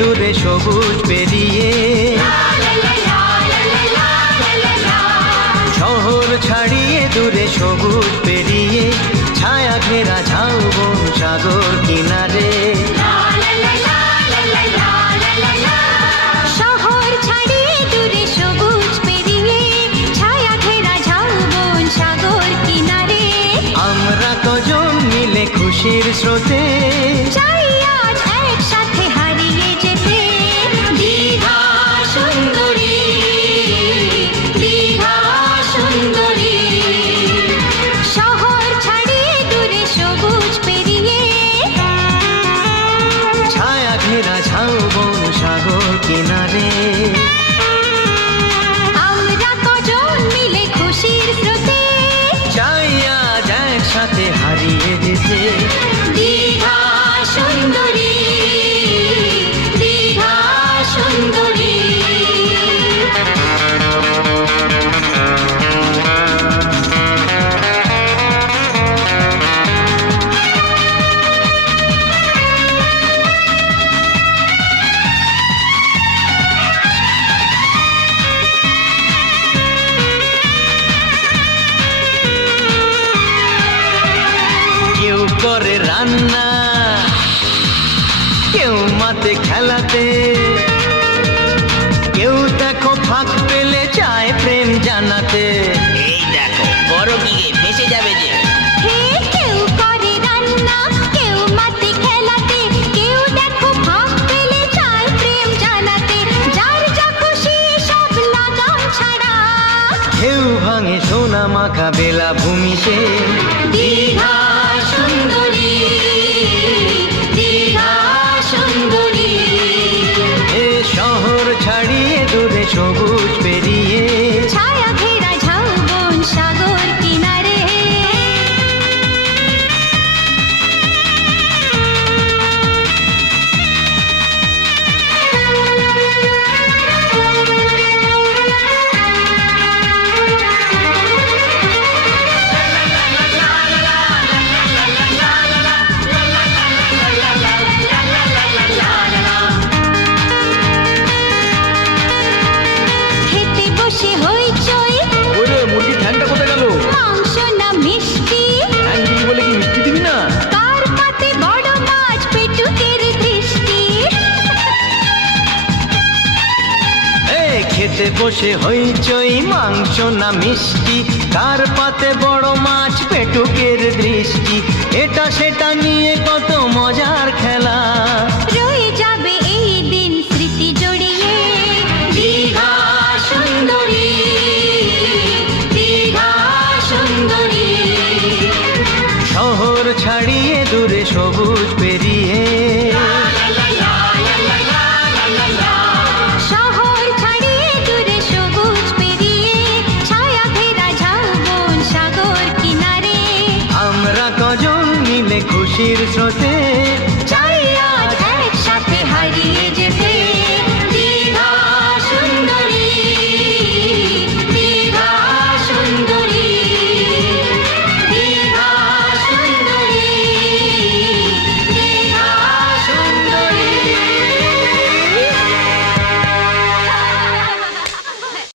দূরে সবুজ পেরিয়ে, শহর ছাড়িয়ে দূরে সবুজ পেরিয়ে, ছায়া ঘেরা ঝাউবন সাগর কিনারে। শহর ছাড়িয়ে দূরে সবুজ পেরিয়ে, ছায়া ঘেরা ঝাউবন সাগর কিনারে। আমরা কজন মিলে খুশির স্রোতে, চাই আজ একসাথে হারিয়ে যেতে। দীঘা সুন্দরী, দীঘা সুন্দরী। শহর ছাড়িয়ে দূরে সবুজ পেরিয়ে, ছায়া ঘেরা ঝাউবন সাগর কিনারে। আমরা কজন মিলে খুশির স্রোতে, চাই আজ একসাথে হারিয়ে যেতে। দীঘা সুন্দরী, দীঘা সুন্দরী। কেউ করে রান্না, কেউ মাতে খেলাতে, কেউ দেখো ফাঁক পেলে চায় প্রেম জানাতে। এই দেখো বড় গিয়ে ফেসে যাবে যে। হে কেউ করে রান্না, কেউ মাটি খেলাতে, কেউ দেখো ফাঁক পেলে চায় প্রেম জানাতে। যার যা খুশি সব লাগাম ছাড়া, কেউ ভাঙে সোনা মাখা বেলা ভূমিতে। দীঘা সুন্দরী, দীঘা সুন্দরী। এ শহর ছাড়িয়ে দূরে সবুজ পেরিয়ে, ছায়া ঘেরা ঝাউবন সাগর কিনারে। খেতে বসে হইচই, ওরে মুরগি ঠ্যাংটা কোথায় গেল? মাংস না মিষ্টি, ঠ্যাং দিবি বলে কি মিষ্টি দিবি না? কার পাতে বড় মাছ পেটুকের দৃষ্টি। এ খেতে বসে হইচই, মাংস না মিষ্টি, কার পাতে বড় মাছ পেটুকের দৃষ্টি। এটা সেটা নিয়ে কত মজার খেলা, রয়ে যাবে এই দিন স্মৃতি জড়িয়ে। দীঘা সুন্দরী, দীঘা সুন্দরী। শহর ছাড়িয়ে দূরে সবুজ পেরিয়ে, শহর ছাড়িয়ে দূরে সবুজ পেরিয়ে, ছায়া ঘেরা ঝাউবন সাগর কিনারে। আমরা কজন মিলে খুশির স্রোতে,